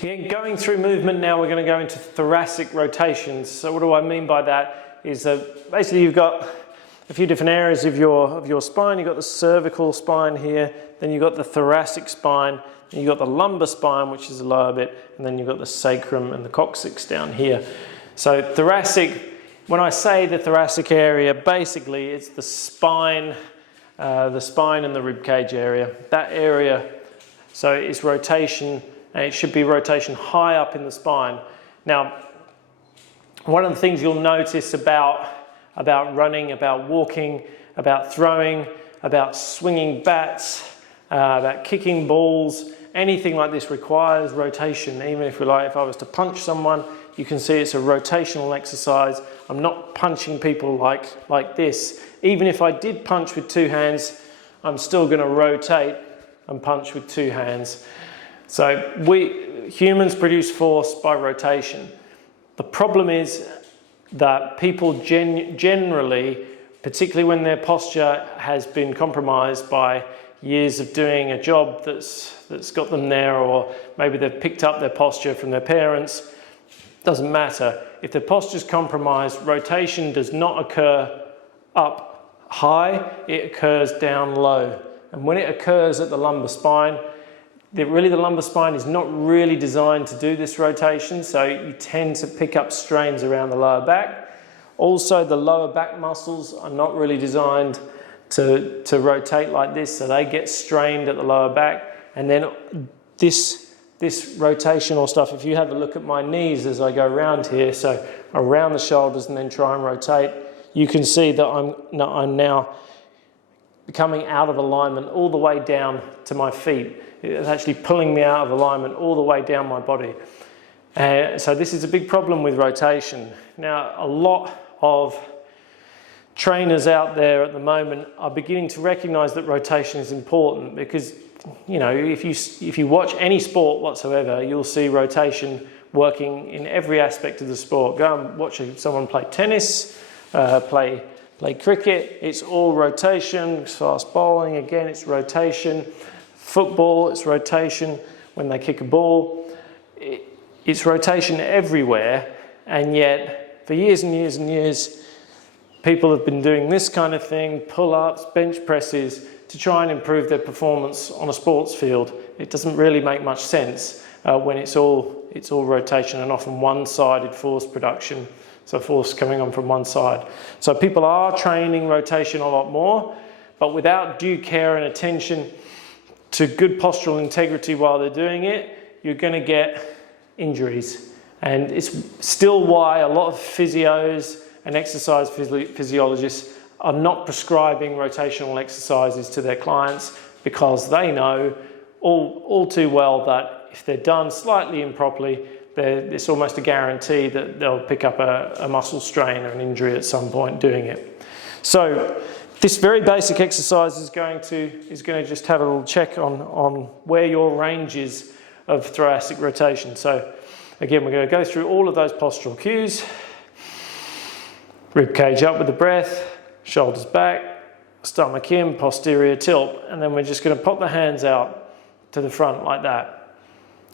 Again, going through movement now, we're going to go into thoracic rotations. So what do I mean by that is that basically you've got a few different areas of your spine. You've got the cervical spine here, then you've got the thoracic spine, then you've got the lumbar spine, which is the lower bit, and then you've got the sacrum and the coccyx down here. So thoracic, when I say the thoracic area, basically it's the spine and the rib cage area. That area, so it's rotation, and it should be rotation high up in the spine. Now, one of the things you'll notice about running, about walking, about throwing, about swinging bats, about kicking balls, anything like this requires rotation. Even if I was to punch someone, you can see it's a rotational exercise. I'm not punching people like this. Even if I did punch with two hands, I'm still going to rotate and punch with two hands. So humans produce force by rotation. The problem is that people generally, particularly when their posture has been compromised by years of doing a job that's got them there, or maybe they've picked up their posture from their parents, doesn't matter. If the posture's compromised, rotation does not occur up high, it occurs down low. And when it occurs at the lumbar spine, the lumbar spine is not really designed to do this rotation, so you tend to pick up strains around the lower back. Also, the lower back muscles are not really designed to rotate like this, so they get strained at the lower back. And then this rotational stuff, if you have a look at my knees as I go around here, so around the shoulders and then try and rotate, you can see that I'm now becoming out of alignment all the way down to my feet. It's actually pulling me out of alignment all the way down my body. So this is a big problem with rotation. Now, a lot of trainers out there at the moment are beginning to recognize that rotation is important, because, you know, if you watch any sport whatsoever, you'll see rotation working in every aspect of the sport. Go and watch someone play tennis, play cricket, it's all rotation. Fast bowling, again, it's rotation. Football, it's rotation. When they kick a ball, it's rotation everywhere. And yet, for years and years and years, people have been doing this kind of thing, pull-ups, bench presses, to try and improve their performance on a sports field. It doesn't really make much sense when it's all rotation and often one-sided force production. So force coming on from one side. So people are training rotation a lot more, but without due care and attention to good postural integrity while they're doing it, you're going to get injuries. And it's still why a lot of physios and exercise physiologists are not prescribing rotational exercises to their clients, because they know all too well that if they're done slightly improperly, it's almost a guarantee that they'll pick up a muscle strain or an injury at some point doing it. So this very basic exercise is going to just have a little check on where your range is of thoracic rotation. So again, we're going to go through all of those postural cues. Rib cage up with the breath, shoulders back, stomach in, posterior tilt, and then we're just going to pop the hands out to the front like that.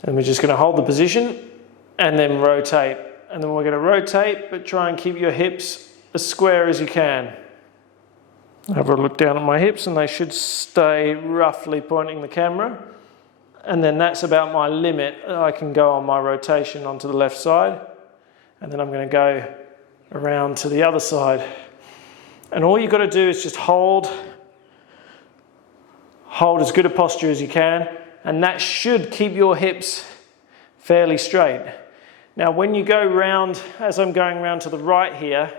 And we're just going to hold the position and then rotate. And then we're going to rotate, but try and keep your hips as square as you can. Have a look down at my hips, and they should stay roughly pointing the camera. And then that's about my limit. I can go on my rotation onto the left side, and then I'm going to go around to the other side. And all you've got to do is just hold as good a posture as you can, and that should keep your hips fairly straight. Now, when you go round, as I'm going round to the right here,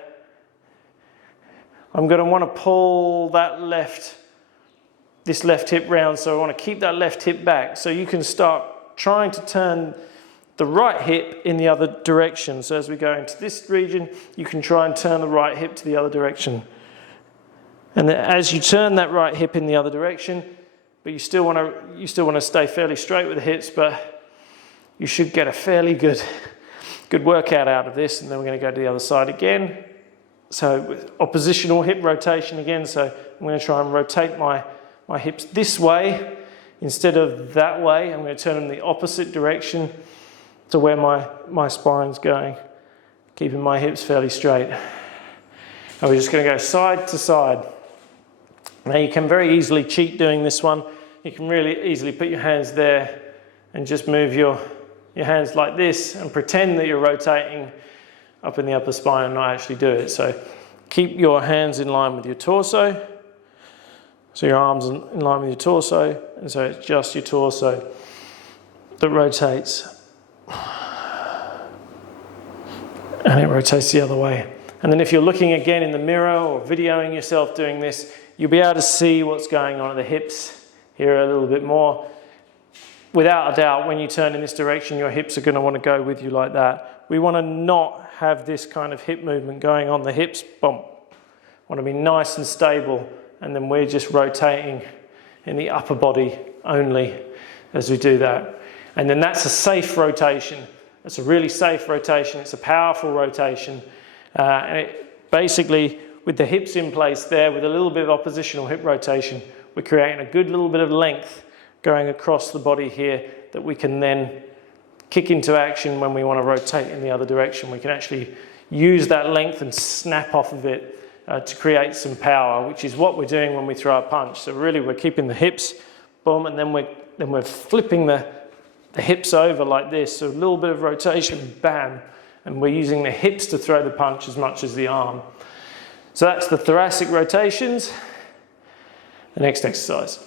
I'm going to want to pull this left hip round, so I want to keep that left hip back. So you can start trying to turn the right hip in the other direction. So as we go into this region, you can try and turn the right hip to the other direction. And then as you turn that right hip in the other direction, but you still want to stay fairly straight with the hips, but you should get a fairly good workout out of this. And then we're going to go to the other side again. So with oppositional hip rotation again. So I'm going to try and rotate my hips this way instead of that way. I'm going to turn them the opposite direction. to where my spine's going, keeping my hips fairly straight. And we're just going to go side to side. Now you can very easily cheat doing this one. You can really easily put your hands there and just move your hands like this and pretend that you're rotating up in the upper spine and not actually do it. So keep your hands in line with your torso. So your arms in line with your torso, and so it's just your torso that rotates. And it rotates the other way. And then if you're looking again in the mirror or videoing yourself doing this, you'll be able to see what's going on at the hips here a little bit more. Without a doubt, when you turn in this direction, your hips are going to want to go with you like that. We want to not have this kind of hip movement going on. The hips bump. Want to be nice and stable, and then we're just rotating in the upper body only as we do that. And then that's a safe rotation. It's a really safe rotation. It's a powerful rotation. And it basically, with the hips in place there, with a little bit of oppositional hip rotation, we're creating a good little bit of length going across the body here that we can then kick into action when we want to rotate in the other direction. We can actually use that length and snap off of it to create some power, which is what we're doing when we throw a punch. So really we're keeping the hips, boom, and then we're flipping the hips over like this. So a little bit of rotation, bam, and we're using the hips to throw the punch as much as the arm. So that's the thoracic rotations. The next exercise.